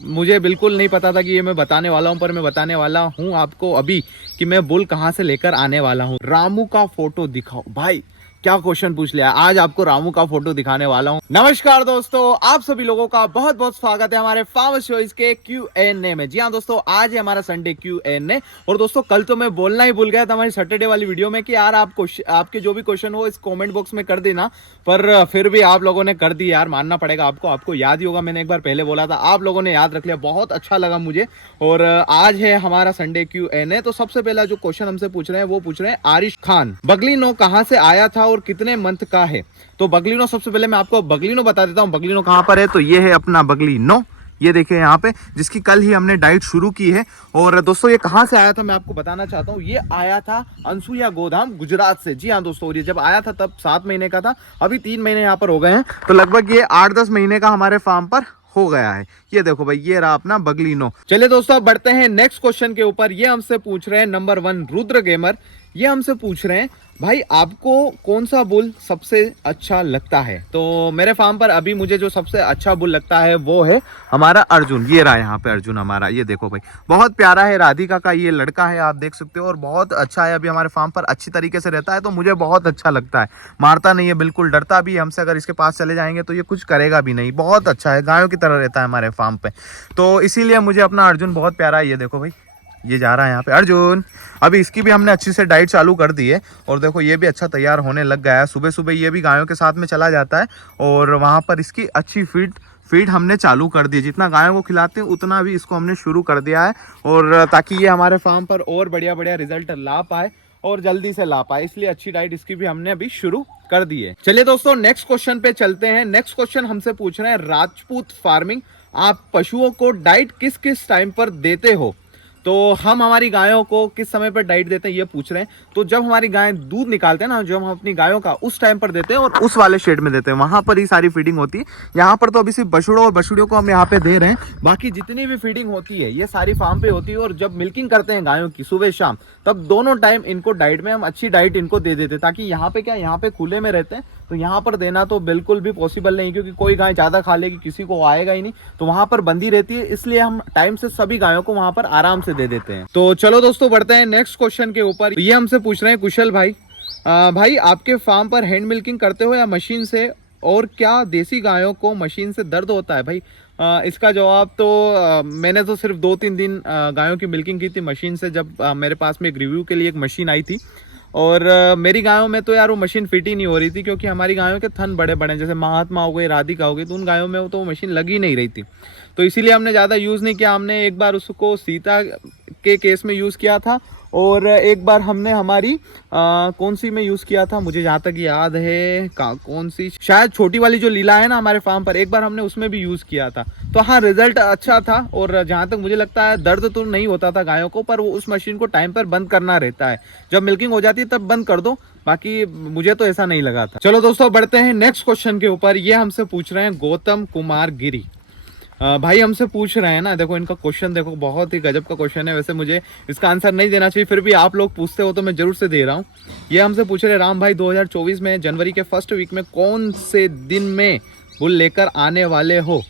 मुझे बिल्कुल नहीं पता था कि ये मैं बताने वाला हूँ, पर मैं बताने वाला हूँ आपको अभी कि मैं बुल कहाँ से लेकर आने वाला हूँ। रामू का फोटो दिखाओ भाई, क्या क्वेश्चन पूछ लिया। आज आपको रामू का फोटो दिखाने वाला हूँ। नमस्कार दोस्तों, आप सभी लोगों का बहुत बहुत स्वागत है हमारे फार्मर चॉइस के Q&A में। जी हाँ दोस्तों, आज है हमारा संडे Q&A। और दोस्तों कल तो मैं बोलना ही भूल गया था हमारी सैटरडे वाली वीडियो में कि यार आपके जो भी क्वेश्चन हो इस कमेंट बॉक्स में कर देना, पर फिर भी आप लोगों ने कर दी यार, मानना पड़ेगा आपको याद ही होगा, मैंने एक बार पहले बोला था, आप लोगों ने याद रख लिया, बहुत अच्छा लगा मुझे। और आज है हमारा संडे Q&A। तो सबसे पहला जो क्वेश्चन हमसे पूछ रहे हैं वो पूछ रहे हैं आरिश खान, बगलीनो कहाँ से आया था और कितने मंथ का है। तो बगलीनो, सबसे पहले मैं आपको बगलीनो बता देता हूँ। बगलीनो कहाँ पर है, तो ये है अपना बगलीनो, ये देखिए यहाँ पे, जिसकी कल ही हमने डाइट शुरू की है। और दोस्तों ये कहाँ से आया था मैं आपको बताना चाहता हूँ। ये आया था अनसुईया गोदाम गुजरात से। जी हाँ दोस्तों, ये जब आया था तब 7 महीने का था, अभी 3 महीने यहाँ पर हो गए हैं, तो लगभग ये 8-10 महीने का हमारे फार्म पर हो गया है। ये देखो भाई, ये रहा अपना बगलीनो। चलिए दोस्तों अब बढ़ते हैं नेक्स्ट क्वेश्चन के ऊपर। ये हमसे पूछ रहे हैं नंबर 1 रुद्र गेमर। ये हमसे पूछ रहे हैं भाई आपको कौन सा बुल सबसे अच्छा लगता है। तो मेरे फार्म पर अभी मुझे जो सबसे अच्छा बुल लगता है वो है हमारा अर्जुन। ये रहा यहाँ पे अर्जुन हमारा, ये देखो भाई, बहुत प्यारा है, राधिका का ये लड़का है, आप देख सकते हो, और बहुत अच्छा है, अभी हमारे फार्म पर अच्छी तरीके से रहता है, तो मुझे बहुत अच्छा लगता है। मारता नहीं है बिल्कुल, डरता भी हमसे, अगर इसके पास चले जाएंगे तो ये कुछ करेगा भी नहीं, बहुत अच्छा है, गायों की तरह रहता है हमारे फार्म पे, तो इसीलिए मुझे अपना अर्जुन बहुत प्यारा है। ये देखो भाई, ये जा रहा है यहाँ पे अर्जुन। अभी इसकी भी हमने अच्छी से डाइट चालू कर दी है, और देखो ये भी अच्छा तैयार होने लग गया है। सुबह सुबह ये भी गायों के साथ में चला जाता है, और वहाँ पर इसकी अच्छी फीड हमने चालू कर दी है। जितना गायों को खिलाते हैं उतना भी इसको हमने शुरू कर दिया है, और ताकि ये हमारे फार्म पर और बढ़िया बढ़िया रिजल्ट ला पाए और जल्दी से ला पाए, इसलिए अच्छी डाइट इसकी भी हमने अभी शुरू कर दी है। चलिए दोस्तों नेक्स्ट क्वेश्चन पे चलते हैं। नेक्स्ट क्वेश्चन हमसे पूछ रहे हैं राजपूत फार्मिंग, आप पशुओं को डाइट किस किस टाइम पर देते हो। तो हम हमारी गायों को किस समय पर डाइट देते हैं ये पूछ रहे हैं। तो जब हमारी गायें दूध निकालते हैं ना, जो हम अपनी गायों का, उस टाइम पर देते हैं, और उस वाले शेड में देते हैं, वहां पर ही सारी फीडिंग होती है। यहाँ पर तो अभी सिर्फ बछड़ों और बछड़ियों को हम यहाँ पे दे रहे हैं, बाकी जितनी भी फीडिंग होती है ये सारी फार्म पे होती है। और जब मिल्किंग करते हैं गायों की सुबह शाम, तब दोनों टाइम इनको डाइट में हम अच्छी डाइट इनको दे देते हैं, ताकि यहाँ पे क्या, यहाँ पे खुले में रहते हैं, तो यहाँ पर देना तो बिल्कुल भी पॉसिबल नहीं, क्योंकि कोई गाय ज़्यादा खा लेगी, किसी को आएगा ही नहीं, तो वहाँ पर बंदी रहती है, इसलिए हम टाइम से सभी गायों को वहाँ पर आराम से दे देते हैं। तो चलो दोस्तों बढ़ते हैं नेक्स्ट क्वेश्चन के ऊपर। ये हमसे पूछ रहे हैं कुशल भाई, भाई आपके फार्म पर हैंड मिल्किंग करते हो या मशीन से, और क्या देसी गायों को मशीन से दर्द होता है। भाई इसका जवाब तो मैंने तो सिर्फ 2-3 दिन गायों की मिल्किंग की थी मशीन से, जब मेरे पास में एक रिव्यू के लिए एक मशीन आई थी, और मेरी गायों में तो यार वो मशीन फिट ही नहीं हो रही थी, क्योंकि हमारी गायों के थन बड़े बड़े, जैसे महात्मा हो गई, राधिका हो गई, तो उन गायों में तो वो मशीन लगी नहीं रही थी, तो इसीलिए हमने ज़्यादा यूज़ नहीं किया। हमने एक बार उसको सीता के केस में यूज़ किया था, और एक बार हमने हमारी कौन सी में यूज़ किया था, मुझे जहाँ तक याद है, कौन सी, शायद छोटी वाली जो लीला है ना हमारे फार्म पर, एक बार हमने उसमें भी यूज़ किया था। तो हाँ, रिजल्ट अच्छा था, और जहाँ तक मुझे लगता है दर्द तो नहीं होता था गायों को, पर वो उस मशीन को टाइम पर बंद करना रहता है, जब मिल्किंग हो जाती है तब बंद कर दो, बाकी मुझे तो ऐसा नहीं लगा था। चलो दोस्तों बढ़ते हैं नेक्स्ट क्वेश्चन के ऊपर। ये हमसे पूछ रहे हैं गौतम कुमार गिरी। भाई हमसे पूछ रहे हैं ना, देखो इनका क्वेश्चन देखो, बहुत ही गजब का क्वेश्चन है। वैसे मुझे इसका आंसर नहीं देना चाहिए, फिर भी आप लोग पूछते हो तो मैं जरूर से दे रहा हूँ। ये हमसे पूछ रहे हैं राम भाई, 2024 में जनवरी के फर्स्ट वीक में कौन से दिन में बुल लेकर आने वाले हो।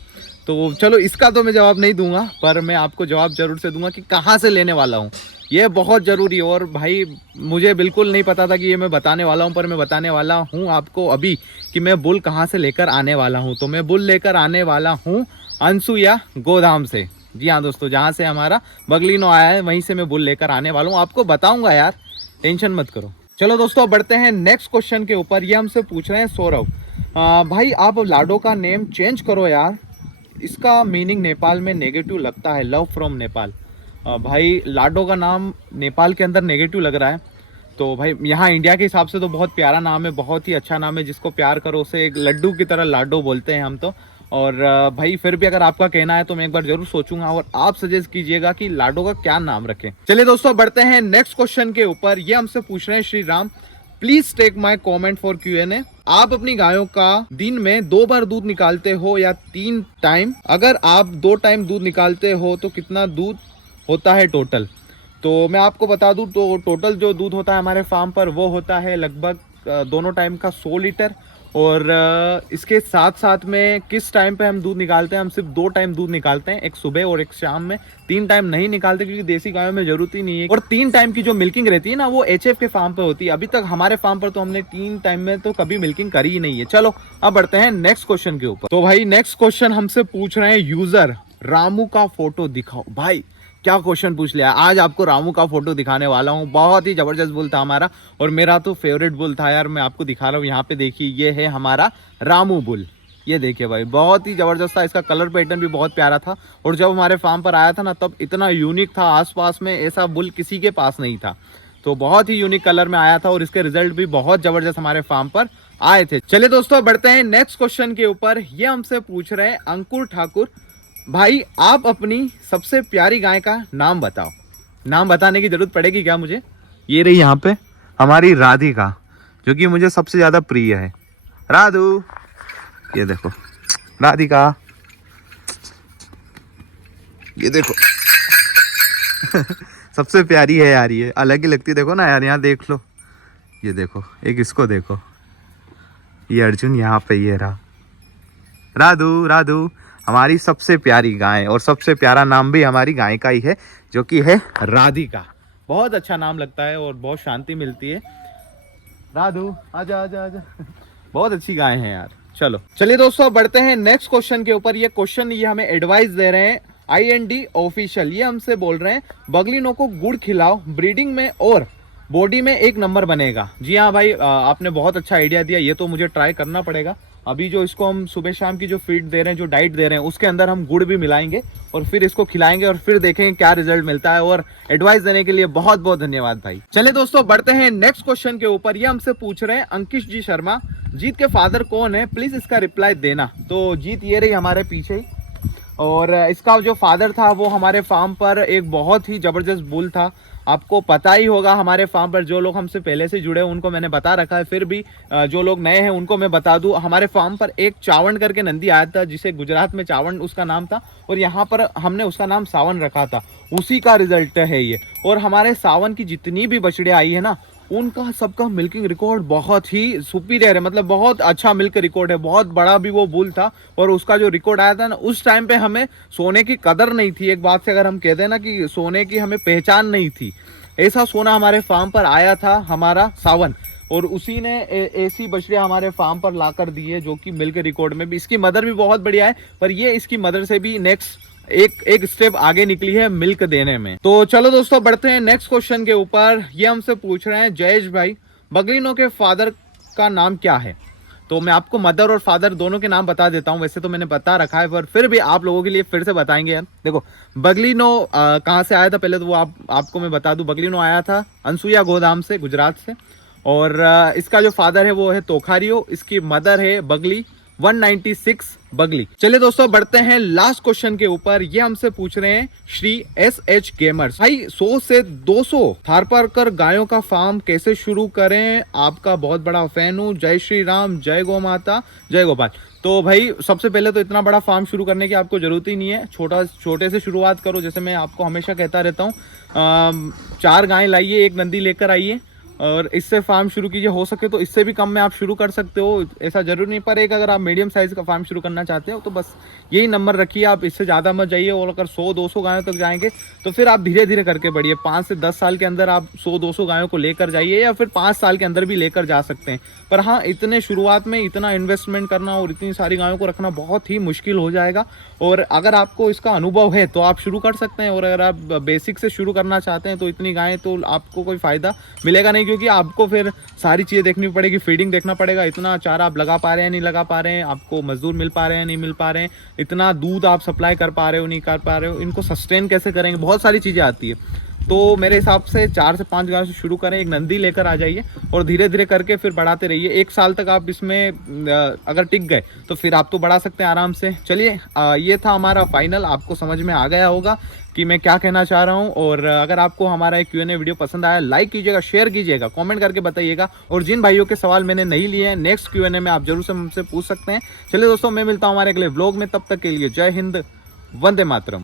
तो चलो इसका तो मैं जवाब नहीं दूंगा, पर मैं आपको जवाब जरूर से दूंगा कि कहाँ से लेने वाला हूँ, ये बहुत ज़रूरी है। और भाई मुझे बिल्कुल नहीं पता था कि ये मैं बताने वाला हूँ, पर मैं बताने वाला हूँ आपको अभी कि मैं बुल कहाँ से लेकर आने वाला हूँ। तो मैं बुल लेकर आने वाला हूँ अनसुईया गोदाम से। जी हाँ दोस्तों, जहाँ से हमारा बगलीनो आया है वहीं से मैं बुल लेकर आने वाला हूँ, आपको बताऊँगा यार, टेंशन मत करो। चलो दोस्तों बढ़ते हैं नेक्स्ट क्वेश्चन के ऊपर। ये हमसे पूछ रहे हैं सौरभ, भाई आप लाडो का नेम चेंज करो यार, इसका मीनिंग नेपाल में नेगेटिव लगता है, लव फ्रॉम नेपाल। भाई लाडो का नाम नेपाल के अंदर नेगेटिव लग रहा है, तो भाई यहाँ इंडिया के हिसाब से तो बहुत प्यारा नाम है, बहुत ही अच्छा नाम है, जिसको प्यार करो उसे एक लड्डू की तरह लाडो बोलते हैं हम तो। और भाई फिर भी अगर आपका कहना है तो मैं एक बार जरूर सोचूंगा, और आप सजेस्ट कीजिएगा कि लाडो का क्या नाम रखें। चलिए दोस्तों बढ़ते हैं नेक्स्ट क्वेश्चन के ऊपर। ये हमसे पूछ रहे हैं Shri Ram, please take my comment for Q&A। आप अपनी गायों का दिन में 2 बार दूध निकालते हो या 3 टाइम, अगर आप 2 टाइम दूध निकालते हो तो कितना दूध होता है टोटल। तो मैं आपको बता दूं, तो टोटल जो दूध होता है हमारे फार्म पर वो होता है लगभग दोनों टाइम का 100 लीटर, और इसके साथ साथ में किस टाइम पे हम दूध निकालते हैं, हम सिर्फ 2 टाइम दूध निकालते हैं, एक सुबह और एक शाम में। 3 टाइम नहीं निकालते क्योंकि देसी गायों में जरूरत ही नहीं है। और 3 टाइम की जो मिल्किंग रहती है ना, वो एचएफ के फार्म पे होती है। अभी तक हमारे फार्म पर तो हमने 3 टाइम में तो कभी मिल्किंग करी ही नहीं है। चलो अब बढ़ते हैं नेक्स्ट क्वेश्चन के ऊपर। तो भाई नेक्स्ट क्वेश्चन हमसे पूछ रहे हैं यूजर, रामू का फोटो दिखाओ। भाई क्या क्वेश्चन पूछ लिया। आज आपको रामू का फोटो दिखाने वाला हूँ। बहुत ही जबरदस्त बुल था हमारा, और मेरा तो फेवरेट बुल था यार। मैं आपको दिखा रहा हूँ, यहाँ पे देखिए, ये है हमारा रामू बुल। ये देखिए भाई, बहुत ही जबरदस्त था। इसका कलर पैटर्न भी बहुत प्यारा था, और जब हमारे फार्म पर आया था ना, तब इतना यूनिक था, आसपास में ऐसा बुल किसी के पास नहीं था। तो बहुत ही यूनिक कलर में आया था, और इसके रिजल्ट भी बहुत जबरदस्त हमारे फार्म पर आए थे। चलिए दोस्तों बढ़ते हैं नेक्स्ट क्वेश्चन के ऊपर। ये हमसे पूछ रहे हैं अंकुर ठाकुर, भाई आप अपनी सबसे प्यारी गाय का नाम बताओ। नाम बताने की जरूरत पड़ेगी क्या मुझे? ये रही यहाँ पे हमारी राधिका, जो कि मुझे सबसे ज्यादा प्रिय है। राधू, ये देखो राधिका, ये देखो सबसे प्यारी है यार, ये अलग ही लगती है। देखो ना यार, यहाँ देख लो, ये देखो, एक इसको देखो, ये अर्जुन यहाँ पे ये रहा। राधू, राधू हमारी सबसे प्यारी गाय, और सबसे प्यारा नाम भी हमारी गाय का ही है, जो कि है राधिका। बहुत अच्छा नाम लगता है और बहुत शांति मिलती है। राधू आजा आजा आजा बहुत अच्छी गाय है यार। चलो चलिए दोस्तों बढ़ते हैं नेक्स्ट क्वेश्चन के ऊपर। ये क्वेश्चन ये हमें एडवाइस दे रहे हैं IND ऑफिशियल। ये हमसे बोल रहे हैं बगलिनों को गुड़ खिलाओ, ब्रीडिंग में और बॉडी में 1 नंबर बनेगा। जी हाँ भाई, आपने बहुत अच्छा आइडिया दिया। ये तो मुझे ट्राई करना पड़ेगा। अभी जो इसको हम सुबह शाम की जो फीड दे रहे हैं, जो डाइट दे रहे हैं, उसके अंदर हम गुड़ भी मिलाएंगे और फिर इसको खिलाएंगे, और फिर देखेंगे क्या रिजल्ट मिलता है। और एडवाइस देने के लिए बहुत बहुत धन्यवाद भाई। चलिए दोस्तों बढ़ते हैं नेक्स्ट क्वेश्चन के ऊपर। ये हमसे पूछ रहे हैं अंकिश जी शर्मा, जीत के फादर कौन है, प्लीज इसका रिप्लाई देना। तो जीत ये रही हमारे पीछे ही, और इसका जो फादर था वो हमारे फार्म पर एक बहुत ही जबरदस्त बुल था। आपको पता ही होगा, हमारे फार्म पर जो लोग हमसे पहले से जुड़े हैं उनको मैंने बता रखा है, फिर भी जो लोग नए हैं उनको मैं बता दूं। हमारे फार्म पर एक चावण करके नंदी आया था, जिसे गुजरात में चावण उसका नाम था, और यहाँ पर हमने उसका नाम सावन रखा था। उसी का रिजल्ट है ये। और हमारे सावन की जितनी भी बछड़ियाँ आई है ना, उनका सबका मिल्किंग रिकॉर्ड बहुत ही सुपीरियर है, मतलब बहुत अच्छा मिल्क रिकॉर्ड है। बहुत बड़ा भी वो बुल था, और उसका जो रिकॉर्ड आया था ना, उस टाइम पे हमें सोने की कदर नहीं थी। एक बात से अगर हम कहते हैं ना कि सोने की हमें पहचान नहीं थी, ऐसा सोना हमारे फार्म पर आया था हमारा सावन, और उसी ने ऐसी बछड़ियां हमारे फार्म पर लाकर दी है, जो कि मिल्क रिकॉर्ड में भी। इसकी मदर भी बहुत बढ़िया है, पर ये इसकी मदर से भी नेक्स्ट एक स्टेप आगे निकली है मिल्क देने में। तो चलो दोस्तों बढ़ते हैं नेक्स्ट क्वेश्चन के ऊपर। ये हमसे पूछ रहे हैं जयेश भाई, बगलिनों के फादर का नाम क्या है। तो मैं आपको मदर और फादर दोनों के नाम बता देता हूँ। वैसे तो मैंने बता रखा है, पर फिर भी आप लोगों के लिए फिर से बताएंगे यार। देखो बगलिनो कहाँ से आया था, पहले तो वो आपको मैं बता दूं। बगलिनो आया था अनसुईया गोदाम से, गुजरात से, और इसका जो फादर है वो है तोखारियो, इसकी मदर है बगली 196 बगली। चलिए दोस्तों बढ़ते हैं लास्ट क्वेश्चन के ऊपर। ये हमसे पूछ रहे हैं श्री SH गेमर्स, भाई 100 से 200 थारपारकर गायों का फार्म कैसे शुरू करें, आपका बहुत बड़ा फैन हूँ, जय श्री राम, जय गौ माता, जय गोपाल। तो भाई सबसे पहले तो इतना बड़ा फार्म शुरू करने की आपको जरूरत ही नहीं है। छोटे से शुरुआत करो। जैसे मैं आपको हमेशा कहता रहता हूँ, 4 गायें लाइए, 1 नंदी लेकर आइए, और इससे फार्म शुरू कीजिए। हो सके तो इससे भी कम में आप शुरू कर सकते हो, ऐसा जरूरी नहीं। पर एक अगर आप मीडियम साइज का फार्म शुरू करना चाहते हो तो बस यही नंबर रखिए आप, इससे ज़्यादा मत जाइए। और अगर 100-200 गायों तक जाएंगे तो फिर आप धीरे धीरे करके बढ़िए। 5 से 10 साल के अंदर आप 100-200 गायों को लेकर जाइए, या फिर 5 साल के अंदर भी लेकर जा सकते हैं। पर हाँ, इतने शुरुआत में इतना इन्वेस्टमेंट करना और इतनी सारी गायों को रखना बहुत ही मुश्किल हो जाएगा। और अगर आपको इसका अनुभव है तो आप शुरू कर सकते हैं, और अगर आप बेसिक से शुरू करना चाहते हैं तो इतनी गायें तो आपको कोई फ़ायदा मिलेगा नहीं, क्योंकि आपको फिर सारी चीज़ें देखनी पड़ेगी। फीडिंग देखना पड़ेगा, इतना चारा आप लगा पा रहे हैं नहीं लगा पा रहे हैं, आपको मजदूर मिल पा रहे हैं नहीं मिल पा रहे हैं, इतना दूध आप सप्लाई कर पा रहे हो नहीं कर पा रहे हो, इनको सस्टेन कैसे करेंगे, बहुत सारी चीज़ें आती है। तो मेरे हिसाब से 4 से 5 गायों से शुरू करें, 1 नंदी लेकर आ जाइए, और धीरे धीरे करके फिर बढ़ाते रहिए। 1 साल तक आप इसमें अगर टिक गए तो फिर आप तो बढ़ा सकते हैं आराम से। चलिए ये था हमारा फाइनल। आपको समझ में आ गया होगा कि मैं क्या कहना चाह रहा हूं। और अगर आपको हमारा एक Q&A वीडियो पसंद आया, लाइक कीजिएगा, शेयर कीजिएगा, कमेंट करके बताइएगा। और जिन भाइयों के सवाल मैंने नहीं लिए हैं, नेक्स्ट Q&A में आप जरूर से मुझसे पूछ सकते हैं। चलिए दोस्तों, मैं मिलता हूँ हमारे अगले व्लॉग में, तब तक के लिए जय हिंद, वंदे मातरम।